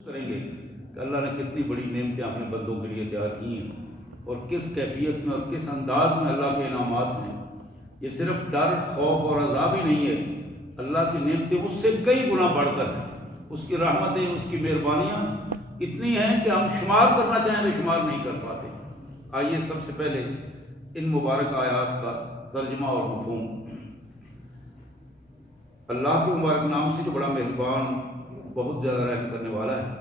کریں گے کہ اللہ نے کتنی بڑی نعمتیں اپنے بندوں کے لیے تیار کی ہیں اور کس کیفیت میں اور کس انداز میں اللہ کے انعامات ہیں۔ یہ صرف ڈر، خوف اور عذاب ہی نہیں ہے، اللہ کی نعمتیں اس سے کئی گنا بڑھ کر ہیں۔ اس کی رحمتیں، اس کی مہربانیاں اتنی ہیں کہ ہم شمار کرنا چاہیں تو شمار نہیں کر پاتے۔ آئیے سب سے پہلے ان مبارک آیات کا ترجمہ اور مفہوم۔ اللہ کے مبارک نام سے جو بڑا مہربان، بہت زیادہ رحم کرنے والا ہے۔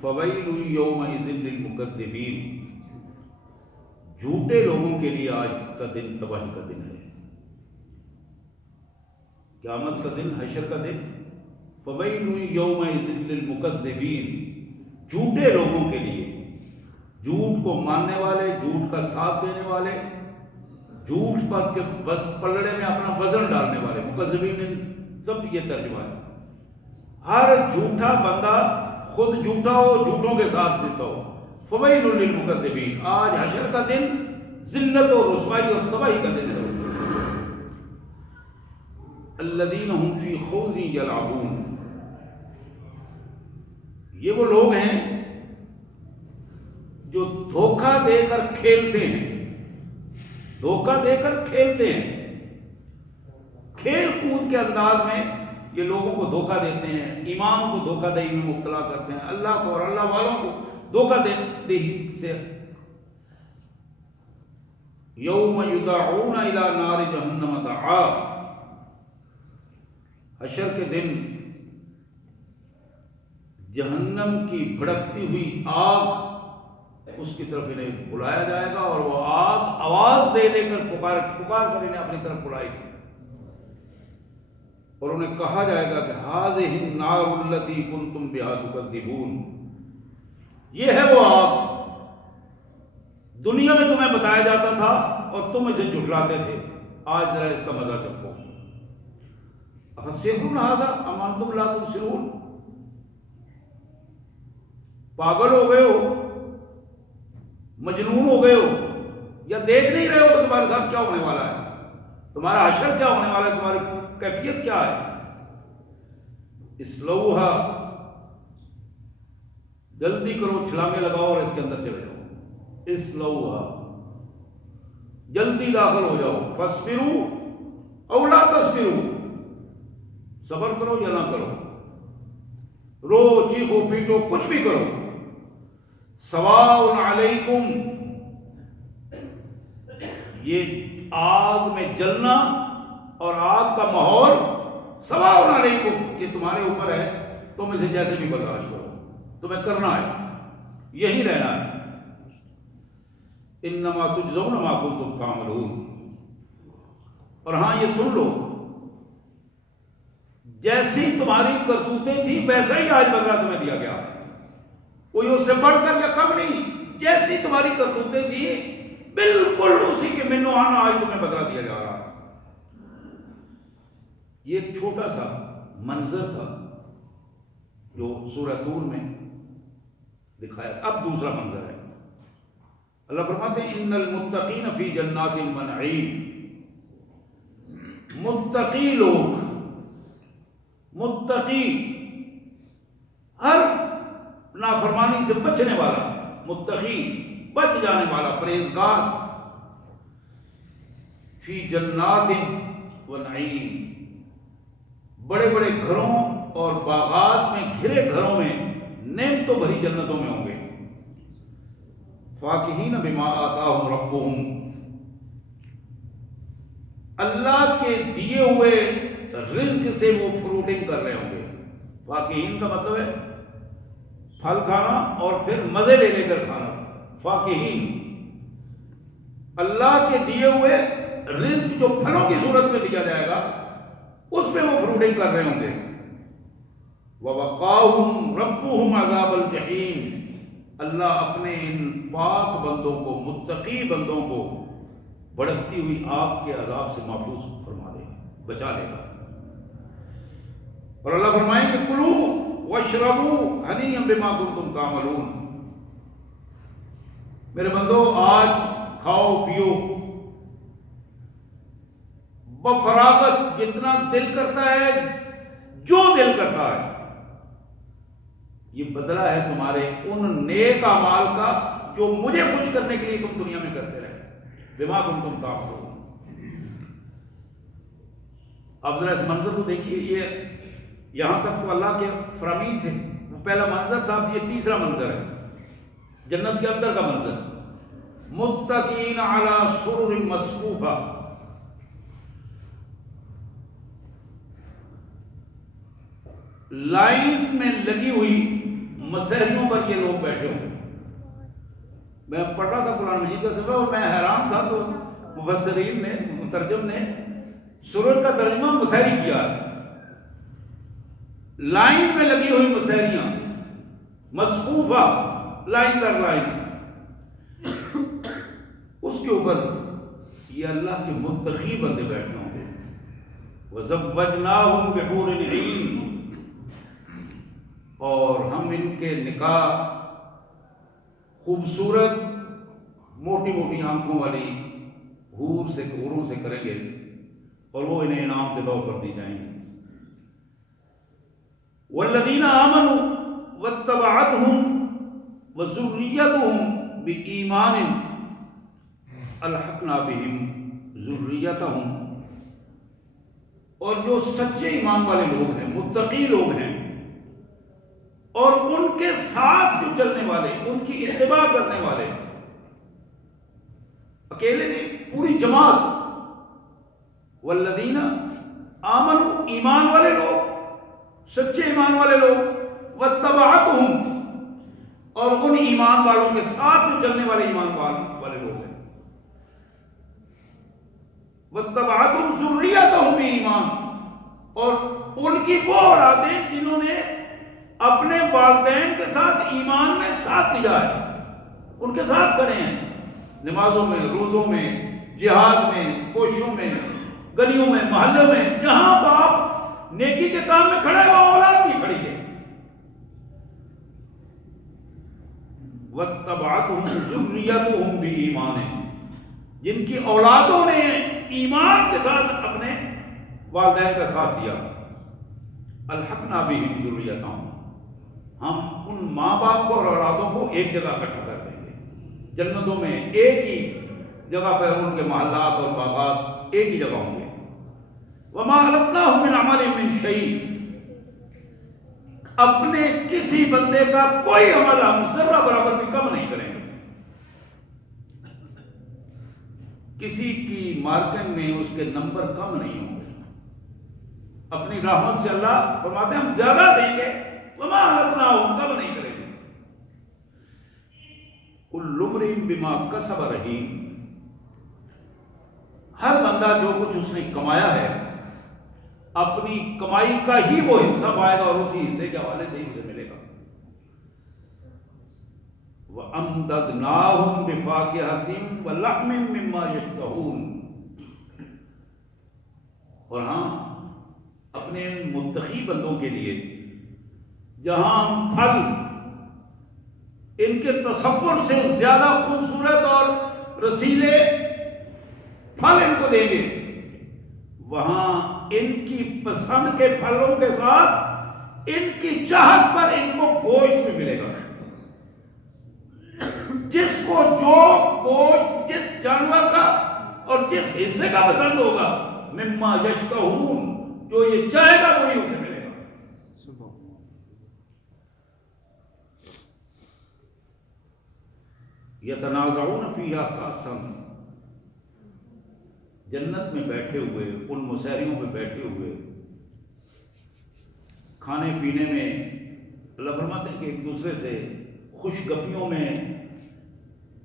فویل یومئذ للمکذبین، جھوٹے لوگوں کے لیے آج کا دن تباہی کا دن ہے، قیامت کا دن، حشر کا دن۔ فویل یومئذ للمکذبین، جھوٹے لوگوں کے لیے، جھوٹ کو ماننے والے، جھوٹ کا ساتھ دینے والے، جھوٹ پر کے پلڑے میں اپنا وزن ڈالنے والے، مکذبین سب یہ ترجمہ ہے۔ ہر جھوٹا بندہ خود جھوٹا ہو، جھوٹوں کے ساتھ دیتا ہو۔ فویل للمکذبین، آج حشر کا دن ذلت اور رسوائی اور تباہی کا دن ہے۔ الذین هم فی خوض یلعبون، یہ وہ لوگ ہیں جو دھوکہ دے کر کھیلتے ہیں، دھوکہ دے کر کھیلتے ہیں، کھیل کود کے انداز میں یہ لوگوں کو دھوکہ دیتے ہیں، ایمان کو دھوکہ دہی میں مبتلا کرتے ہیں، اللہ کو اور اللہ والوں کو دھوکہ دہی سے۔ یوم یدعون الی نار جہنم دعا، حشر کے دن جہنم کی بھڑکتی ہوئی آگ، اس کی طرف انہیں بلایا جائے گا، اور وہ آگ آواز دے دے کر پکار کر انہیں اپنی طرف بلائے گی، اور انہیں کہا جائے گا کہ ھذہ النار التی کنتم بہا تکذبون، یہ ہے وہ آگ دنیا میں تمہیں بتایا جاتا تھا اور تم اسے جھٹلاتے تھے، آج ذرا اس کا مزہ چکھو۔ افسحر ھذا ام انتم لا تبصرون، پاگل ہو گئے ہو، مجنون ہو گئے ہو، یا دیکھ نہیں رہے ہو کہ تمہارے ساتھ کیا ہونے والا ہے، تمہارا حشر کیا ہونے والا ہے، تمہاری کیفیت کیا ہے۔ اسلوہا، جلدی کرو، چھلانگیں لگاؤ اور اس کے اندر چلے جاؤ۔ اسلوہا، جلدی داخل ہو جاؤ۔ فاصبروا او لا تصبروا، صبر کرو یا نہ کرو، رو، چیخو، پیٹو، کچھ بھی کرو۔ سواء علیکم، یہ آگ میں جلنا اور آگ کا ماحول سواء علیکم، یہ تمہارے اوپر ہے، تم اسے جیسے بھی برداشت کرو، تمہیں کرنا ہے، یہی رہنا ہے۔ انما تجزون ما کنتم تعملون، اور ہاں یہ سن لو، جیسی تمہاری کرتوتیں تھیں ویسا ہی آج بدلہ تمہیں دیا گیا، کوئی اس سے بڑھ کر یا کم نہیں، جیسی تمہاری کرتوتیں تھیں بالکل اسی کے منو آنا آج تمہیں بدلہ دیا جا رہا ہے۔ یہ ایک چھوٹا سا منظر تھا جو سورہ طور میں دکھایا، اب دوسرا منظر ہے۔ اللہ فرماتے ہیں ان المتقین فی جنات و نعیم، متقی لوگ، متقی ہر نافرمانی سے بچنے والا، متقی بچ جانے والا، پرہیزگار، فی جنات و نعیم، بڑے بڑے گھروں اور باغات میں گھرے گھروں میں، نعمتوں بھری جنتوں میں ہوں گے۔ فاکہین بما آتاہم ربہم، اللہ کے دیے ہوئے رزق سے وہ فروٹنگ کر رہے ہوں گے۔ فاکہین کا مطلب ہے پھل کھانا اور پھر مزے لے لے کر کھانا۔ فاکہین، اللہ کے دیے ہوئے رزق جو پھلوں کی صورت میں دیا جائے گا اس میں وہ فروٹنگ کر رہے ہوں گے۔ وَوَقَاهُمْ رَبُّهُمْ عَذَابَ الْجَحِيمِ، اللہ اپنے ان پاک بندوں کو، متقی بندوں کو بھڑکتی ہوئی آگ کے عذاب سے محفوظ فرما دے گا، بچا لے گا۔ اور اللہ فرمائیں کہ کلوا واشربوا ہنیئا بما کنتم تعملون، میرے بندو آج کھاؤ پیو بفراغت، جتنا دل کرتا ہے، جو دل کرتا ہے، یہ بدلہ ہے تمہارے ان نیک اعمال کا جو مجھے خوش کرنے کے لیے تم دنیا میں کرتے رہے، بما کنتم تعملون۔ اب ذرا اس منظر کو دیکھیے، یہ یہاں تک تو اللہ کے فرامین تھے، وہ پہلا منظر تھا، اب یہ تیسرا منظر ہے، جنت کے اندر کا منظر۔ متکئین علی سرر مصفوفہ، لائن میں لگی ہوئی مسحریوں پر یہ لوگ بیٹھے ہوئے۔ میں پڑھ رہا تھا قرآن مجید کا صفحہ اور میں حیران تھا، تو مفسرین نے، مترجم نے سرر کا ترجمہ مسحری کیا ہے۔ لائن میں لگی ہوئی مسحریاں، مصفوفہ، لائن در لائن، اس کے اوپر یہ اللہ کے متقی بندے بیٹھے ہوں گے۔ وَزَوَّجْنَاهُمْ بِحُورٍ عِینٍ، اور ہم ان کے نکاح خوبصورت موٹی موٹی آنکھوں والی حور سے، حوروں سے کریں گے، اور وہ انہیں انعام کے طور پر دی جائیں گے۔ والذین آمنوا واتبعتهم وذریتهم بإیمان الحقنا بهم ذریتهم، اور جو سچے ایمان والے لوگ ہیں، متقی لوگ ہیں، اور ان کے ساتھ جو چلنے والے، ان کی اتباع کرنے والے، اکیلے نہیں، پوری جماعت، والذین آمنوا، ایمان والے لوگ، سچے ایمان والے لوگ، واتبعتهم، اور ان ایمان والوں کے ساتھ جو چلنے والے ایمان والے لوگ ہیں، واتبعتهم ذریتهم بإیمان، اور ان کی وہ اولادیں جنہوں نے اپنے والدین کے ساتھ ایمان میں ساتھ دیا ہے، ان کے ساتھ کھڑے ہیں، نمازوں میں، روزوں میں، جہاد میں، کوششوں میں، گلیوں میں، محلوں میں، جہاں باپ نیکی کے کام میں کھڑا ہے وہ اولاد بھی کھڑی ہے۔ وَاتَّبَعَتْهُمْ ذُرِّيَّتُهُمْ بِإِیمَانٍ، جن کی اولادوں نے ایمان کے ساتھ اپنے والدین کا ساتھ دیا، الحقنا بہم ذریتہم، ہم ان ماں باپ کو اور اولادوں کو ایک جگہ اکٹھا کر دیں گے جنتوں میں، ایک ہی جگہ پر ان کے محلات اور باغات ایک ہی جگہ ہوں گے۔ وما أَلَتْنَاهُ مِنْ عَمَلٍ مِّنْ شَيْءٍ، اپنے کسی بندے کا کوئی عمل ہم ذرہ برابر بھی کم نہیں کریں گے۔ کسی کی مارکن میں اس کے نمبر کم نہیں ہوں گے۔ اپنی رحمت سے اللہ فرماتے ہیں ہم زیادہ دیں گے، وما أَلَتْنَاهُ، کم نہیں کریں گے۔ كُلُّ امْرِئٍ بِمَا كَسَبَ رَهِينٌ، ہر بندہ جو کچھ اس نے کمایا ہے، اپنی کمائی کا ہی وہ حصہ پائے گا، اور اسی حصے کے حوالے سے ہی اسے ملے گا۔ وَأَمْدَدْنَاهُمْ بِفَاكِهَةٍ وَلَحْمٍ مِّمَّا يَشْتَهُونَ، اور ہاں اپنے ان متقی بندوں کے لیے جہاں ہم پھل ان کے تصور سے زیادہ خوبصورت اور رسیلے پھل ان کو دیں گے، وہاں ان کی پسند کے پھلوں کے ساتھ ان کی چاہت پر ان کو گوشت بھی ملے گا۔ جس کو جو گوشت جس جانور کا اور جس حصے کا پسند ہوگا، مما یشتہون، جو یہ چاہے گا وہی اسے ملے گا۔ یتنازعون فیہا کأسا، جنت میں بیٹھے ہوئے، ان مسحریوں میں بیٹھے ہوئے، کھانے پینے میں اللہ فرماتے ہیں کہ ایک دوسرے سے خوش گپیوں میں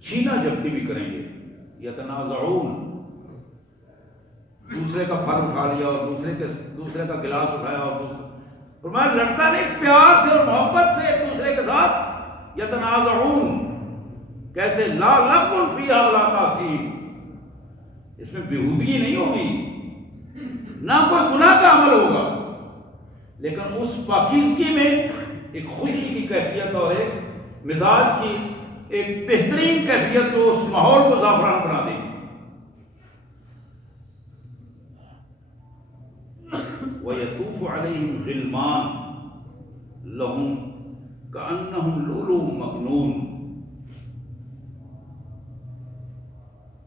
چھینا جھپٹی بھی کریں گے۔ یتنازعون، دوسرے کا پھل اٹھا لیا اور دوسرے کا گلاس اٹھایا، اور فرمایا لڑتا نہیں، پیار سے اور محبت سے ایک دوسرے کے ساتھ یتنازعون۔ کیسے؟ لا لغو فیہا ولا تأثیم، اس میں بےہودگی نہیں ہوگی، نہ کوئی گناہ کا عمل ہوگا، لیکن اس پاکیزگی میں ایک خوشی کی کیفیت اور ایک مزاج کی ایک بہترین کیفیت جو اس ماحول کو زعفران بنا دے گی۔ وَيَطُوفُ عَلَيْهِمْ غِلْمَانٌ لَهُمْ کأنہم لؤلؤ مکنون،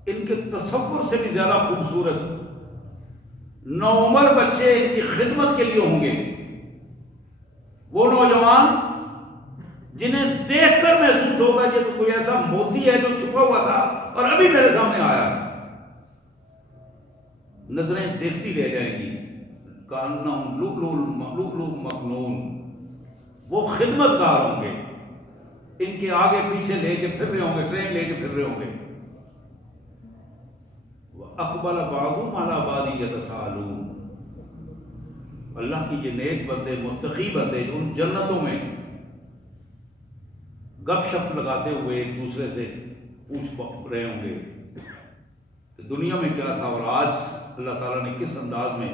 ان کے تصور سے بھی زیادہ خوبصورت نوعمر بچے ان کی خدمت کے لیے ہوں گے، وہ نوجوان جنہیں دیکھ کر محسوس ہوگا یہ تو کوئی ایسا موتی ہے جو چھپا ہوا تھا اور ابھی میرے سامنے آیا، نظریں دیکھتی رہ جائیں گی۔ کأنہم لؤلؤ مکنون، وہ خدمت گار ہوں گے، ان کے آگے پیچھے لے کے پھر رہے ہوں گے، ٹرین لے کے پھر رہے ہوں گے۔ اقبل بعضهم على بعض يتساءلون، اللہ کی یہ نیک بندے، متقی بندے ان جنتوں میں گپ شپ لگاتے ہوئے ایک دوسرے سے پوچھ رہے ہوں گے کہ دنیا میں کیا تھا اور آج اللہ تعالیٰ نے کس انداز میں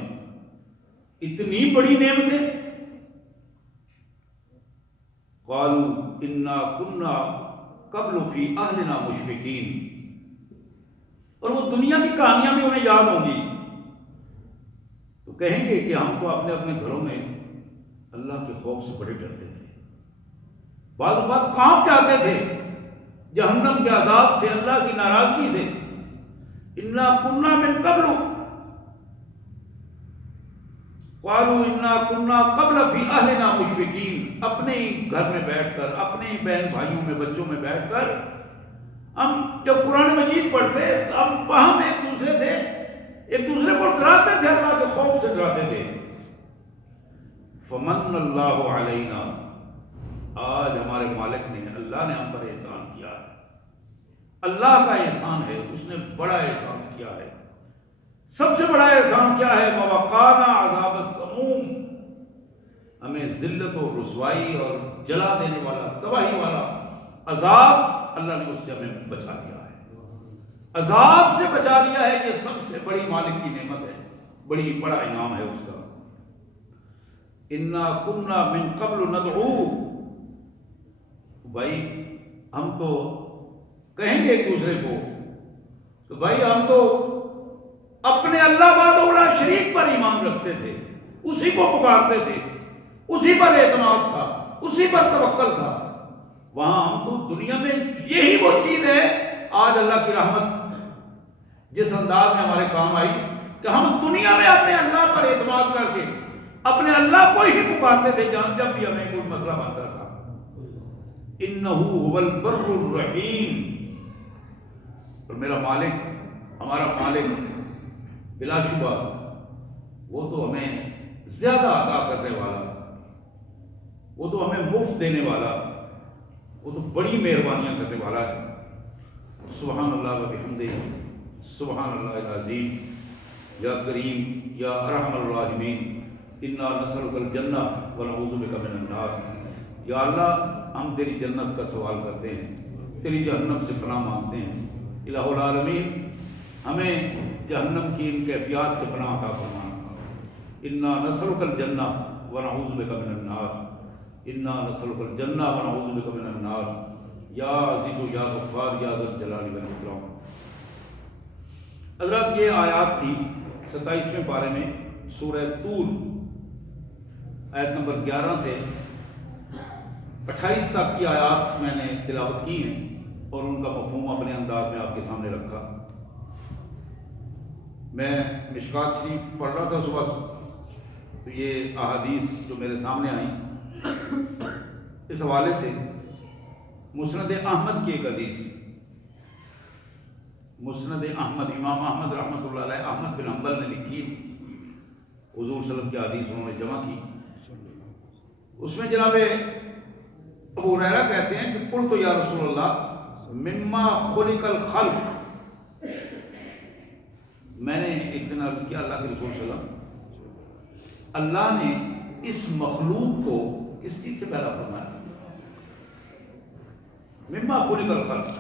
اتنی بڑی نعمتیں۔ قالوا انا كنا قبل في اهلنا مشفقین، اور وہ دنیا کی کہانیاں بھی انہیں یاد ہوں گی تو کہیں گے کہ ہم تو اپنے اپنے گھروں میں اللہ کے خوف سے بڑے ڈرتے تھے، بعض اوقات کانپ جاتے تھے جہنم کے عذاب سے، اللہ کی ناراضگی سے۔ انا كنا من قبل، قالوا انا كنا قبل في اهلنا مشفقین، اپنے ہی گھر میں بیٹھ کر، اپنے ہی بہن بھائیوں میں، بچوں میں بیٹھ کر ہم جب قرآن مجید پڑھتے ہم ایک دوسرے کو ڈراتے تھے، اللہ کے خوف سے ڈراتے تھے۔ فمن اللہ علینا، آج ہمارے مالک نے، اللہ نے ہم پر احسان کیا ہے، اللہ کا احسان ہے، اس نے بڑا احسان کیا ہے۔ سب سے بڑا احسان کیا ہے؟ ووقانا عذاب السموم، ہمیں ذلت و رسوائی اور جلا دینے والا، تباہی والا عذاب اللہ نے اس سے ہمیں بچا دیا ہے، عذاب سے بچا دیا ہے۔ یہ سب سے بڑی مالک کی نعمت ہے، بڑا انعام ہے اس کا۔ انا كنا من قبل ندعو، بھائی ہم تو کہیں گے ایک دوسرے کو کہ بھائی ہم تو اپنے اللہ وحدہ شریک پر ایمان رکھتے تھے، اسی کو پکارتے تھے، اسی پر اعتماد تھا، اسی پر توکل تھا۔ وہاں ہم تو دنیا میں یہی وہ چیز ہے، آج اللہ کی رحمت جس انداز میں ہمارے کام آئی کہ ہم دنیا میں اپنے اللہ پر اعتماد کر کے اپنے اللہ کو ہی پکارتے تھے جب بھی ہمیں کوئی مسئلہ بنتا تھا۔ انہ هو البر الرحیم، اور میرا مالک، ہمارا مالک بلا شبہ وہ تو ہمیں زیادہ عطا کرنے والا، وہ تو ہمیں مفت دینے والا، وہ تو بڑی مہربانیاں کرنے والا ہے۔ سبحان اللہ و بحمدہ، سبحان اللہ العظیم، یا کریم یا ارحم الراحمین، انا نسألک الجنہ ونعوذ بک من النار۔ یا اللہ ہم تیری جنت کا سوال کرتے ہیں، تیری جہنم سے پناہ مانگتے ہیں۔ الہ العالمین ہمیں جہنم کی ان کیفیات سے پناہ عطا فرمانا۔ انا نسألک الجنہ ونعوذ بک من النار، انا نسألک الجنہ ونعوذ بک من النار، یا عزیز یا غفار یا ذی الجلال والاکرام۔ حضرات یہ آیات تھی 27ویں پارے میں سورہ طور، آیت نمبر 11 سے 28 تک کی آیات میں نے تلاوت کی ہیں اور ان کا مفہوم اپنے انداز میں آپ کے سامنے رکھا۔ میں مشکات شریف پڑھ رہا تھا صبح سے، تو یہ احادیث جو میرے سامنے آئیں اس حوالے سے مسند احمد کی ایک حدیث، مسند احمد، امام احمد رحمۃ اللہ علیہ، احمد بن حنبل نے لکھی، حضور صلی اللہ علیہ وسلم کی حدیث انہوں نے جمع کی۔ اس میں جناب ابو ہریرہ کہتے ہیں کہ قلت یا رسول اللہ مما خلق الخلق، میں نے ایک دن عرض کیا اللہ کے رسول صلی اللہ علیہ وسلم، اللہ نے اس مخلوق کو کس چیز سے پیدا فرمایا؟ مما خلق الخلق،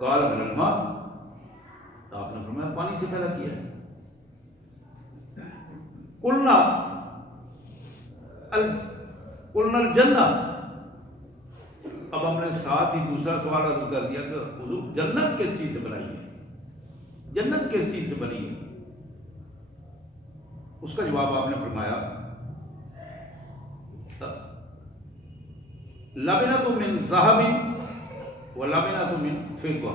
قال من الماء، آپ نے فرمایا پانی سے پیدا کیا ہے۔ قلنا الجنہ، اب ہم نے ساتھ ہی دوسرا سوال عرض کر دیا کہ حضور جنت کس چیز سے بنائی ہے، جنت کس چیز سے بنی ہے؟ اس کا جواب آپ نے فرمایا لبنۃ من ذهب ولبنۃ من فضة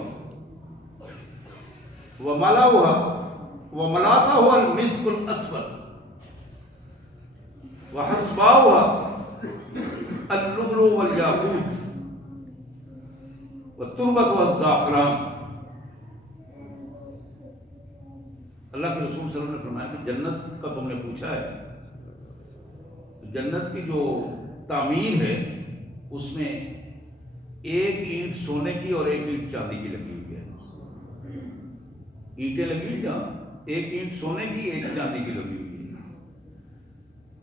وملاطها المسك الأسود وحصباؤها اللؤلؤ والياقوت والتربة والزعفران. اللہ کے رسول صلی اللہ علیہ وسلم نے فرمایا کہ جنت کا تم نے پوچھا ہے، جنت کی جو تعمیر ہے اس میں ایک اینٹ سونے کی اور ایک اینٹ چاندی کی لگی ہوئی ہے. اینٹیں لگی ہوئی جہاں، ایک اینٹ سونے کی ایک چاندی کی لگی ہوئی ہے.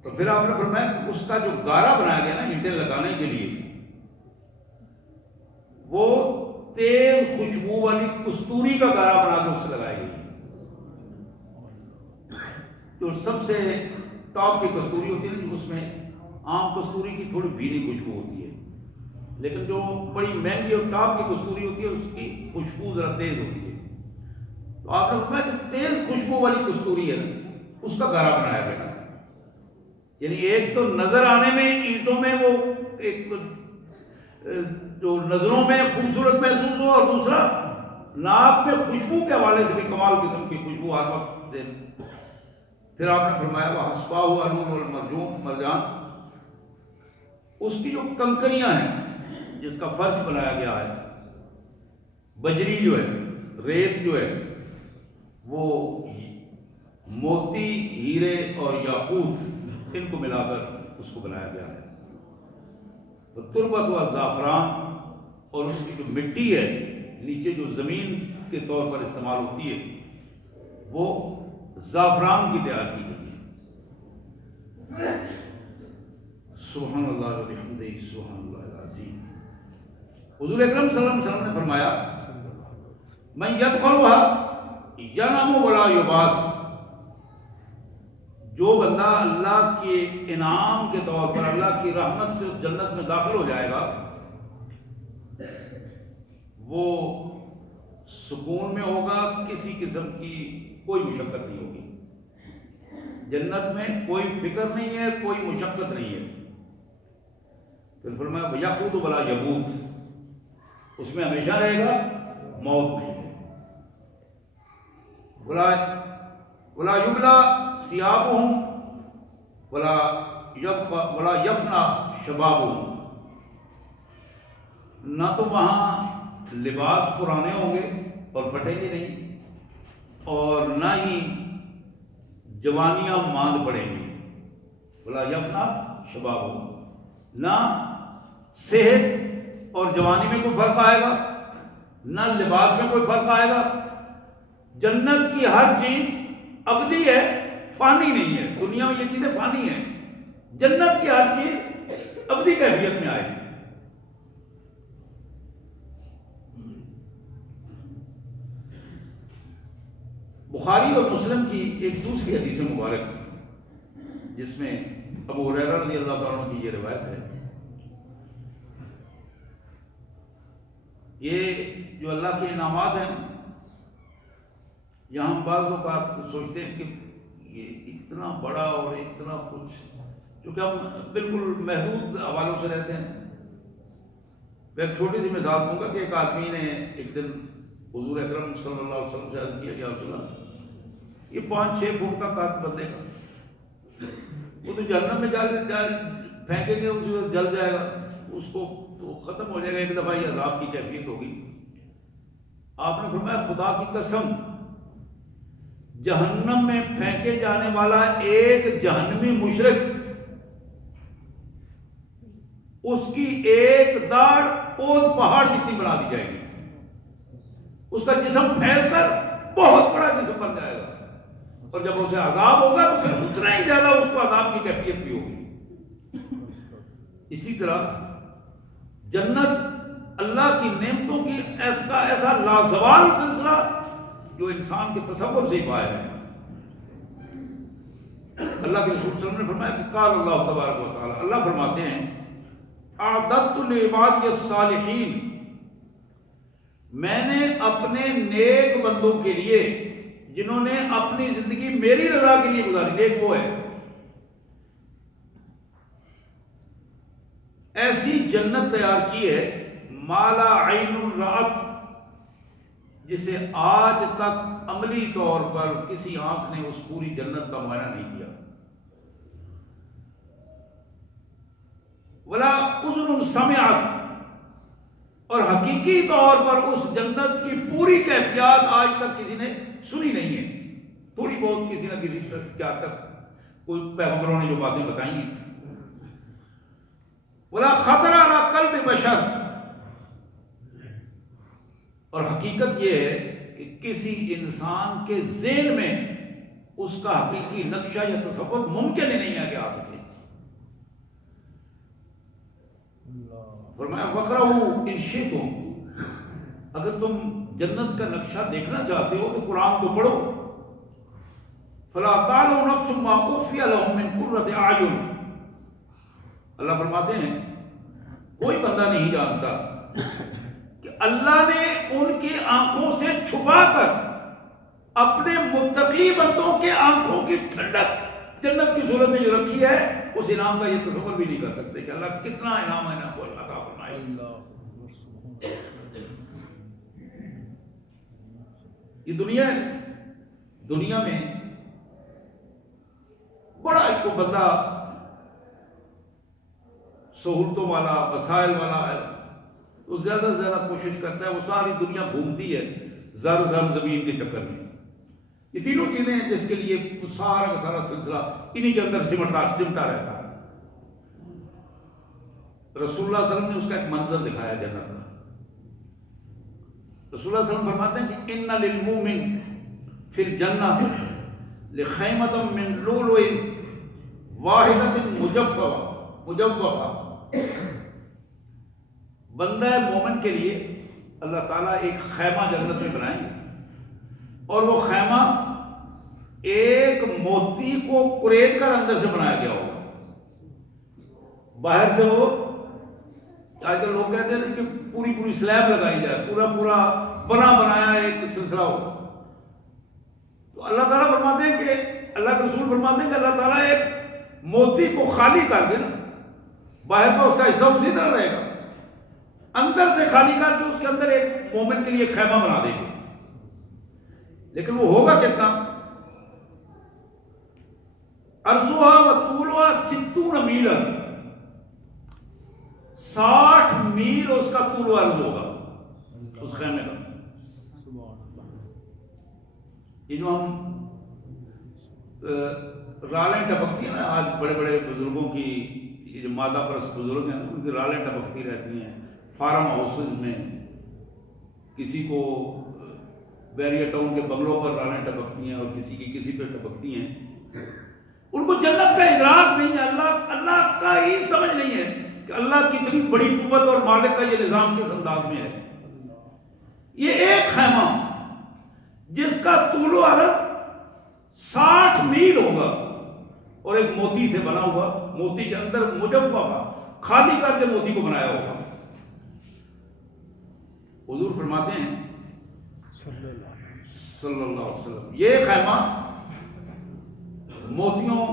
تو پھر آپ نے فرمایا کہ اس کا جو گارا بنایا گیا نا اینٹیں لگانے کے لیے، وہ تیز خوشبو والی کستوری کا گارا بنا کے اس سے لگائی گئی. جو سب سے ٹاپ کی کستوری ہوتی ہے نا، اس میں عام کستوری کی تھوڑی بھینی خوشبو ہوتی ہے، لیکن جو بڑی مہنگی اور ٹاپ کی کستوری ہوتی ہے اس کی خوشبو ذرا تیز ہوتی ہے. تو آپ نے فرمایا جو تیز خوشبو والی کستوری ہے نا اس کا گارا بنایا گیا. یعنی ایک تو نظر آنے میں اینٹوں میں وہ ایک جو نظروں میں خوبصورت محسوس ہو، اور دوسرا ناک میں خوشبو کے حوالے سے بھی کمال قسم کی خوشبو ہر وقت دے. پھر آپ نے فرمایا وہ حصباہ اللؤلؤ والمرجان، اس کی جو کنکریاں ہیں جس کا فرش بنایا گیا ہے، بجری جو ہے، ریت جو ہے، وہ موتی، ہیرے اور یاقوت ان کو ملا کر اس کو بنایا گیا ہے. تربت و زعفران، اور اس کی جو مٹی ہے نیچے جو زمین کے طور پر استعمال ہوتی ہے وہ زعفران کی تیار کی گئی ہے. سبحان اللہ و بحمدہ سبحان اللہ العظیم. حضور اکرم صلی اللہ علیہ وسلم نے فرمایا من یدخلها ینم ولا یباس، جو بندہ اللہ کے انعام کے طور پر اللہ کی رحمت سے جنت میں داخل ہو جائے گا وہ سکون میں ہوگا، کسی قسم کی کوئی مشقت نہیں ہوگی. جنت میں کوئی فکر نہیں ہے، کوئی مشقت نہیں ہے. پھر فرمایا یخلد ولا یموت، اس میں ہمیشہ رہے گا، موت نہیں ہے. ولا یبلا ثیابہم ولا یفنا شبابہم، نہ تو وہاں لباس پرانے ہوں گے اور پھٹیں گے نہیں، اور نہ ہی جوانیاں ماند پڑیں گی. ولا یفنا شبابہم، نہ صحت اور جوانی میں کوئی فرق آئے گا، نہ لباس میں کوئی فرق آئے گا. جنت کی ہر چیز ابدی ہے، فانی نہیں ہے. دنیا میں یہ چیزیں فانی ہیں، جنت کی ہر چیز ابدی کیفیت میں آئے گی. بخاری اور مسلم کی ایک دوسری حدیث مبارک جس میں ابو ہریرہ رضی اللہ تعالیٰ عنہ کی یہ روایت ہے، یہ جو اللہ کے انعامات ہیں، یہاں ہم بعض اوقات سوچتے ہیں کہ یہ اتنا بڑا اور اتنا کچھ، کیونکہ ہم بالکل محدود حوالوں سے رہتے ہیں. میں ایک چھوٹی سی مثال دوں گا کہ ایک آدمی نے ایک دن حضور اکرم صلی اللہ علیہ وسلم سے عرض کیا کہ یا رسول اللہ، یہ 5-6 فٹ کا قد بندے کا، وہ تو جہنم میں پھینکیں گے، اسے جل جائے گا، اس کو تو ختم ہو جائے گا، ایک دفعہ یہ عذاب کی کیفیت ہوگی. آپ نے فرمایا خدا کی قسم، جہنم میں پھینکے جانے والا ایک جہنمی مشرک، اس کی ایک داڑھ اوت پہاڑ جتنی بنا دی جائے گی، اس کا جسم پھیل کر بہت بڑا جسم بن جائے گا، اور جب اسے عذاب ہوگا تو پھر اتنا ہی زیادہ اس کو عذاب کی کیفیت بھی ہوگی. اسی طرح جنت اللہ کی نعمتوں کی ایسا لازوال سلسلہ جو انسان کے تصور سے ہی باہر ہے. اللہ کے رسول صلی اللہ علیہ وسلم نے فرمایا کہ قال اللہ تبارک و تعالی، اللہ فرماتے ہیں اعددت لعبادی الصالحین، میں نے اپنے نیک بندوں کے لیے جنہوں نے اپنی زندگی میری رضا کے لیے گزاری، نیک وہ ہے ایسی جنت تیار کی ہے مالا عین رأت، جسے آج تک عملی طور پر کسی آنکھ نے اس پوری جنت کا معائنہ نہیں کیا، ولا اذن سمعت، اور حقیقی طور پر اس جنت کی پوری کیفیات آج تک کسی نے سنی نہیں ہے، تھوڑی بہت کسی نہ کسی کیا تک کوئی پیغمبروں نے جو باتیں بتائی ہیں، ولا خطر علی قلب بشر، اور حقیقت یہ ہے کہ کسی انسان کے ذہن میں اس کا حقیقی نقشہ یا تصور ممکن ہی نہیں ہے کہ آ سکے۔ فرمایا وَقْرَؤُوا إِن شِئْتُمْ، اگر تم جنت کا نقشہ دیکھنا چاہتے ہو تو قرآن کو پڑھو۔ فَلَا تَعْلَمُ نَفْسٌ مَّا أُخْفِيَ لَهُم مِّن قُرَّةِ أَعْيُنٍ، اللہ فرماتے ہیں کوئی بندہ نہیں جانتا کہ اللہ نے ان کی آنکھوں سے چھپا کر اپنے متقی بندوں کے آنکھوں کی ٹھنڈک جنت کی صورت میں جو رکھی ہے، اس انعام کا یہ تصور بھی نہیں کر سکتے کہ اللہ کتنا انعام ہے نا کو عطا فرمائے۔ یہ دنیا ہے، دنیا میں بڑا ایک کو بندہ سہولتوں والا، وسائل والا ہے تو زیادہ سے زیادہ کوشش کرتا ہے، وہ ساری دنیا گھومتی ہے زر زمین کے چکر میں۔ یہ تینوں چیزیں ہیں جس کے لیے سارا کا سارا سلسلہ انہی کے اندر سمٹا رہتا ہے۔ رسول اللہ صلی اللہ علیہ وسلم نے اس کا ایک منظر دکھایا جنت کا۔ رسول اللہ صلی اللہ علیہ وسلم فرماتے ہیں کہ ان للمؤمن فی الجنہ لخیمۃ من لؤلؤ واحدۃ مجوفہ، بندہ مومن کے لیے اللہ تعالیٰ ایک خیمہ جنت میں بنائیں گے، اور وہ خیمہ ایک موتی کو کریت کر اندر سے بنایا گیا ہوگا۔ باہر سے وہ آج کل لوگ کہتے ہیں کہ پوری سلیب لگائی جائے، پورا بنایا ایک سلسلہ ہو، تو اللہ تعالیٰ فرماتے ہیں کہ اللہ کے رسول فرماتے ہیں کہ اللہ تعالیٰ ایک موتی کو خالی کر دے نا، باہر تو اس کا حصہ اسی طرح رہے گا، اندر سے خالی کر کے اس کے اندر ایک مومن کے لیے خیمہ بنا دے گے، لیکن وہ ہوگا کتنا؟ عرضها وطولها 60 میلا، 60 میل اس کا طول و عرض ہوگا اس خیمے کا۔ یہ جو ہم رالیں ٹپکتی ہیں نا آج بڑے بڑے بزرگوں کی، یہ جو مادہ پرست بزرگ ہیں ان کی رالیں ٹپکتی رہتی ہیں فارم ہاؤسز میں، کسی کو بیریا ٹاؤن کے بنگلوں پر رالیں ٹپکتی ہیں اور کسی پہ ٹپکتی ہیں، ان کو جنت کا ادراک نہیں ہے، اللہ کا ہی سمجھ نہیں ہے کہ اللہ کتنی بڑی قوت اور مالک کا یہ نظام کس انداز میں ہے۔ یہ ایک خیمہ جس کا طول و عرض 60 میل ہوگا اور ایک موتی سے بنا ہوا، موتی کے اندر مجوفہ خالی کر کے موتی کو بنایا ہوگا۔ حضور فرماتے ہیں صلی اللہ علیہ وسلم یہ خیمہ موتیوں،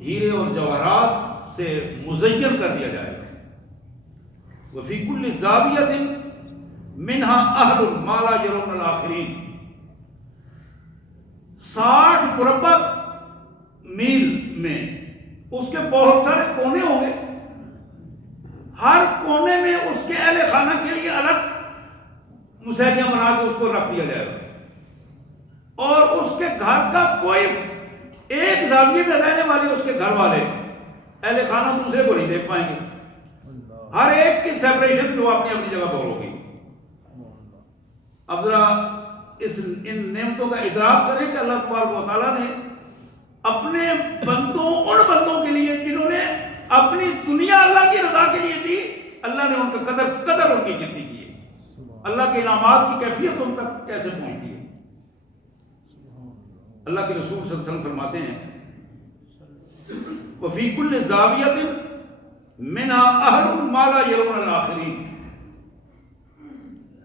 ہیرے اور جواہرات سے مزین کر دیا جائے گا۔ وفی کل زاویۃ منہا اہل ما لا یرون الآخرین، 60 مربع میل میں اس کے بہت سارے کونے ہوں گے، ہر کونے میں اس کے اہل خانہ کے لیے الگ مسہریاں بنا کے اس کو رکھ دیا جائے گا، اور اس کے گھر کا کوئی ایک زاویے میں رہنے والے اس کے گھر والے اہل خانہ دوسرے کو نہیں دیکھ پائیں گے، ہر ایک کی سیپریشن جو اپنی اپنی جگہ پر ہوگی۔ اب ذرا ان نعمتوں کا ادراک کریں کہ اللہ تبارک و تعالیٰ نے اپنے بندوں، ان بندوں کے لیے جنہوں نے اپنی دنیا اللہ کی رضا کے لیے دی، اللہ نے ان کا قدر ان کی کتنی کی ہے، اللہ کے انعامات کی کیفیت ان تک کیسے پہنچتی ہے۔ اللہ کے رسول صلی اللہ علیہ وسلم فرماتے ہیں وفی کل زاویۃ منہا اہل ما لا یرون الآخرین،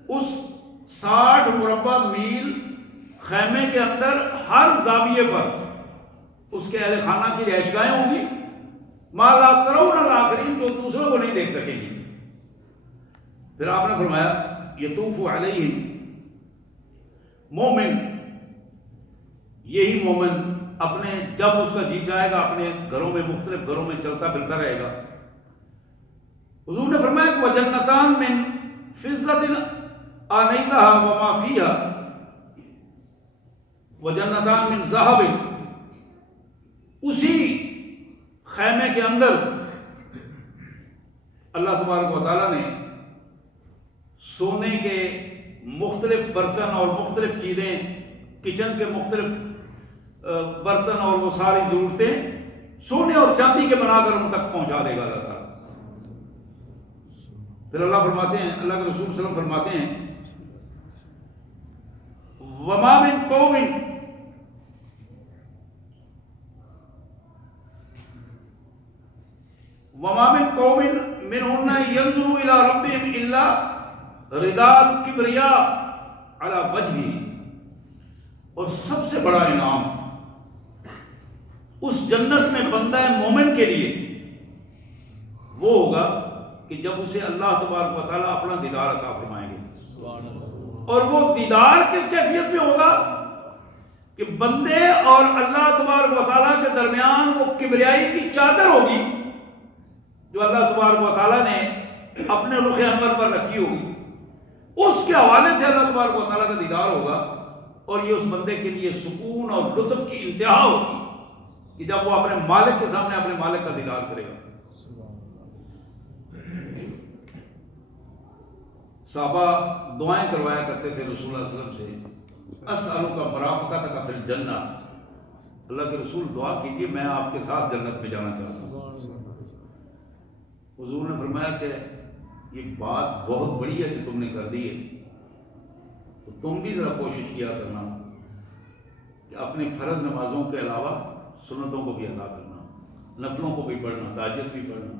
اس 60 مربع میل خیمے کے اندر ہر زاویے پر اس کے اہل خانہ کی رہائش گاہیں ہوں گی، ما لا ترون الاخرین، جو دوسروں کو نہیں دیکھ سکے گی۔ پھر آپ نے فرمایا یطوف علیہم، مومن، یہی مومن اپنے جب اس کا جی چاہے گا اپنے گھروں میں، مختلف گھروں میں چلتا پھرتا رہے گا۔ حضور نے فرمایا کہ وجنتان من فضة آنیتها وما فیها، وجنتان من ذهب، اسی خیمے کے اندر اللہ تبارک و تعالیٰ نے سونے کے مختلف برتن اور مختلف چیزیں، کچن کے مختلف برتن اور وہ ساری ضرورتیں سونے اور چاندی کے بنا کر ان تک پہنچا دے گا اللہ تعالیٰ۔ پھر اللہ فرماتے ہیں، اللہ کے رسول صلی اللہ علیہ وسلم فرماتے ہیں وما من قوم، وما من قوم منہن ينظر الى ربهم الا رداء الكبریاء على وجهه، اور سب سے بڑا انعام اس جنت میں بندہ مومن کے لیے وہ ہوگا کہ جب اسے اللہ تبارک و تعالیٰ اپنا دیدار عطا فرمائیں گے۔ اور وہ دیدار کس کیفیت میں ہوگا کہ بندے اور اللہ تبارک و تعالیٰ کے درمیان وہ کبریائی کی چادر ہوگی جو اللہ تبارک و تعالیٰ نے اپنے رخ انور پر رکھی ہوگی، اس کے حوالے سے اللہ تبارک و تعالیٰ کا دیدار ہوگا، اور یہ اس بندے کے لیے سکون اور لطف کی انتہا ہوگی کہ جب وہ اپنے مالک کے سامنے اپنے مالک کا دیدار کرے گا۔ صحابہ دعائیں کروایا کرتے تھے رسول اللہ صلی اللہ علیہ وسلم سے، اسألک مرافقتک فی الجنہ، اللہ کے رسول دعا کیجیے میں آپ کے ساتھ جنت میں جانا چاہتا ہوں۔ حضور نے فرمایا کہ یہ بات بہت بڑی ہے کہ تم نے کر دی ہے، تو تم بھی ذرا کوشش کیا کرنا کہ اپنی فرض نمازوں کے علاوہ سنتوں کو بھی ادا کرنا، نفلوں کو بھی پڑھنا، تہجد بھی پڑھنا۔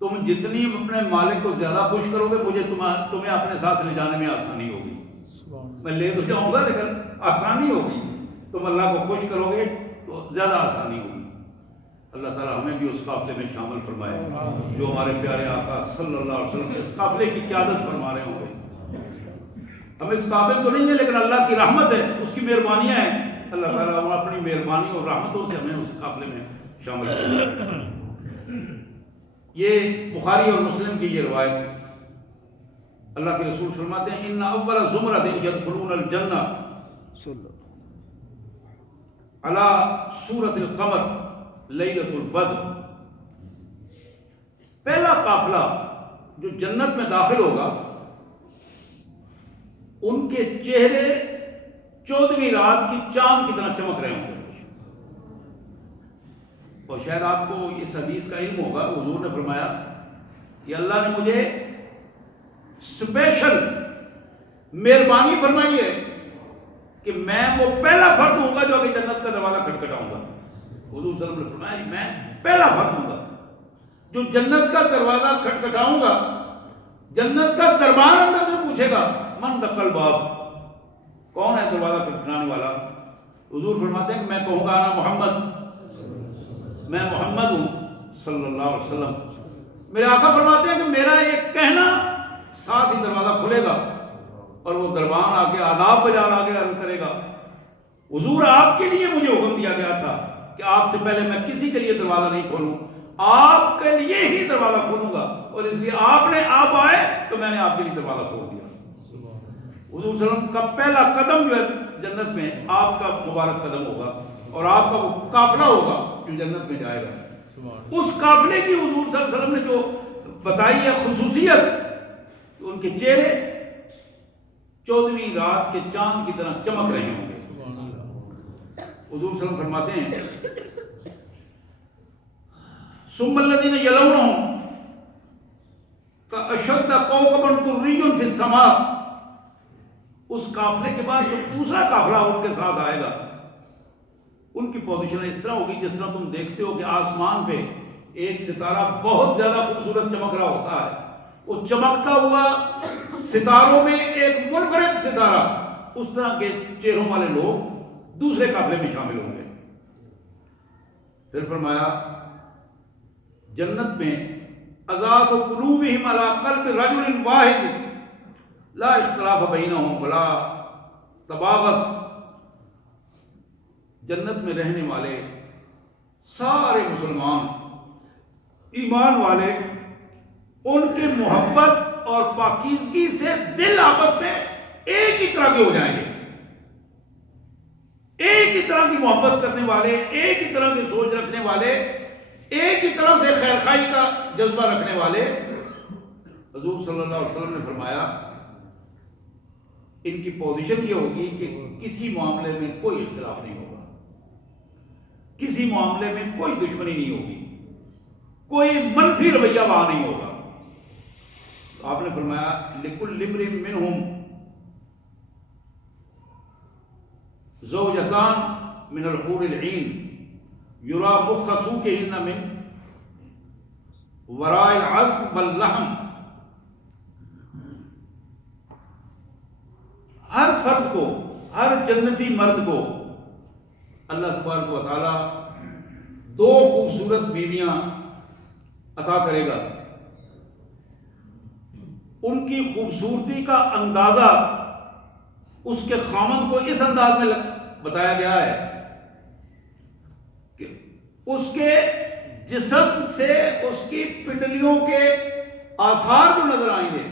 تم جتنی اپنے مالک کو زیادہ خوش کرو گے مجھے تمہیں اپنے ساتھ لے جانے میں آسانی ہوگی۔ میں لے تو جاؤں گا لیکن آسانی ہوگی، تم اللہ کو خوش کرو گے تو زیادہ آسانی ہوگی۔ اللہ تعالیٰ ہمیں بھی اس قافلے میں شامل فرمائے جو ہمارے پیارے آقا صلی اللہ علیہ وسلم اس قافلے کی قیادت فرما رہے ہوں گے۔ ہم اس قابل تو نہیں ہیں لیکن اللہ کی رحمت ہے، اس کی مہربانیاں ہیں، اللہ تعالیٰ اپنی مہربانی اور رحمتوں سے ہمیں اس قافلے میں شامل فرمائے۔ یہ بخاری اور مسلم کی یہ روایت، اللہ کے رسول فرماتے ہیں ان اول زمرۃ یدخلون الجنہ علی صورت القمر لیلۃ البدر، پہلا قافلہ جو جنت میں داخل ہوگا ان کے چہرے 14ویں رات کی چاند کی طرح چمک رہے ہوں گے۔ اور شاید آپ کو اس حدیث کا علم ہوگا، حضور نے فرمایا کہ اللہ نے مجھے اسپیشل مہربانی فرمائی ہے کہ میں وہ پہلا فرد ہوں گا جو ابھی جنت کا دروازہ کھٹکھٹاؤں گا۔ حضور صلی اللہ علیہ وسلم نے فرمایا میں پہلا فرد ہوں گا جو جنت کا دروازہ کھٹکھٹاؤں گا۔ جنت کا دربار اندر سے پوچھے گا من دق الباب، کون ہے دروازہ کھٹکھٹانے والا؟ حضور فرماتے ہیں کہ میں کہوں گا انا محمد، میں محمد ہوں صلی اللہ علیہ وسلم۔ میرے آقا فرماتے ہیں کہ میرا یہ کہنا ساتھ ہی دروازہ کھلے گا اور وہ دربان آ کے آداب بجان آ کے عرض کرے گا حضور آپ کے لیے مجھے حکم دیا گیا تھا کہ آپ سے پہلے میں کسی کے لیے دروازہ نہیں کھولوں، آپ کے لیے ہی دروازہ کھولوں گا، اور اس لیے آپ آئے تو میں نے آپ کے لیے دروازہ کھول دیا۔ حضور صلی اللہ علیہ وسلم کا پہلا قدم جو ہے جنت میں آپ کا مبارک قدم ہوگا، اور آپ کا وہ قافلہ ہوگا جو جنت میں جائے گا۔ اس قافلے کی حضور صلی اللہ علیہ وسلم نے جو بتائی ہے خصوصیت، ان کے چہرے 14ویں رات کے چاند کی طرح چمک رہے ہوں گے۔ حضور صلی اللہ علیہ وسلم فرماتے ہیں ثم الذين يلونهم كأشد كوكب دري في السماء، اس قافلے کے بعد جو دوسرا قافلہ ان کے ساتھ آئے گا ان کی پوزیشن اس طرح ہوگی جس طرح تم دیکھتے ہو کہ آسمان پہ ایک ستارہ بہت زیادہ خوبصورت چمک رہا ہوتا ہے، وہ چمکتا ہوا ستاروں میں ایک منفرد ستارہ، اس طرح کے چہروں والے لوگ دوسرے قافلے میں شامل ہوں گے۔ پھر فرمایا جنت میں اذات قلوبہم علی قلب رجل واحد لا اختلاف بینہم ولا تباغض، جنت میں رہنے والے سارے مسلمان ایمان والے، ان کے محبت اور پاکیزگی سے دل آپس میں ایک ہی طرح کے ہو جائیں گے، ایک ہی طرح کی محبت کرنے والے، ایک ہی طرح کی سوچ رکھنے والے، ایک ہی طرح سے خیر خواہی کا جذبہ رکھنے والے۔ حضور صلی اللہ علیہ وسلم نے فرمایا ان کی پوزیشن یہ ہوگی کہ کسی معاملے میں کوئی اختلاف نہیں ہوگا، کسی معاملے میں کوئی دشمنی نہیں ہوگی، کوئی منفی رویہ وہاں نہیں ہوگا۔ آپ نے فرمایا لِكُلِّ امْرِئٍ مِّنْهُمْ زوجتان من الحور العین یرا مخ سوقہن من وراء العظم واللحم، ہر فرد کو، ہر جنتی مرد کو اللہ تبارک و تعالی دو خوبصورت بیویاں عطا کرے گا۔ ان کی خوبصورتی کا اندازہ اس کے خامند کو اس انداز میں بتایا گیا ہے کہ اس کے جسم سے اس کی پنڈلیوں کے آثار جو نظر آئیں گے،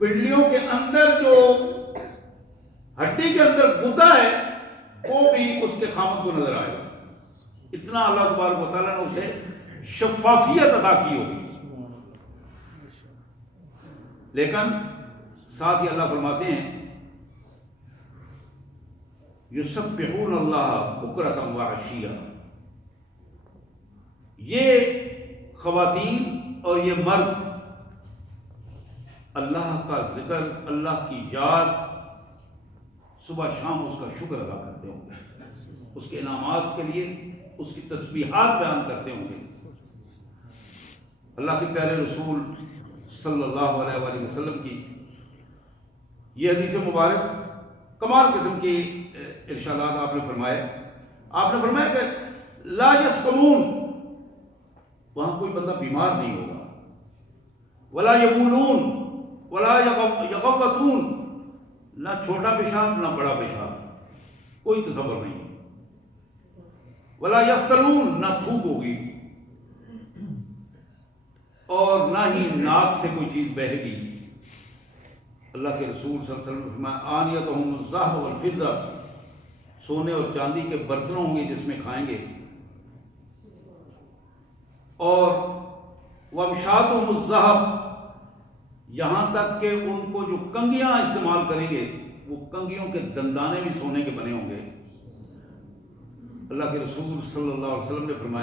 پنڈلیوں کے اندر جو ہڈی کے اندر گدا ہے وہ بھی اس کے خامند کو نظر آئے گا۔ اتنا اللہ تبارک و تعالیٰ نے اسے شفافیت عطا کی ہوگی۔ لیکن ساتھ ہی اللہ فرماتے ہیں یسبحون اللہ بکرۃ وعشیہ، یہ خواتین اور یہ مرد اللہ کا ذکر، اللہ کی یاد صبح شام اس کا شکر ادا کرتے ہوں گے، اس کے انعامات کے لیے اس کی تسبیحات بیان کرتے ہوں گے۔ اللہ کے پیارے رسول صلی اللہ علیہ وآلہ وسلم کی یہ حدیث مبارک کمال قسم کی ارشادات آپ نے فرمائے۔ آپ نے فرمایا کہ لا یسقمون، وہاں کوئی بندہ بیمار نہیں ہوگا، ولا یبولون ولا یغوطون، نہ چھوٹا پیشاب نہ بڑا پیشاب، کوئی تصور نہیں، ولا یفتلون، نہ تھوک ہوگی اور نہ ہی ناک سے کوئی چیز بہے گی۔ اللہ کے رسول صلی اللہ علیہ وسلم نے فرمایا آنیتہم الذھب والفضہ، سونے اور چاندی کے برتن ہوں گے جس میں کھائیں گے، اور وامشاتہم الذھب، یہاں تک کہ ان کو جو کنگیاں استعمال کریں گے وہ کنگیوں کے دندانے بھی سونے کے بنے ہوں گے۔ اللہ کے رسول صلی اللہ علیہ وسلم نے فرمایا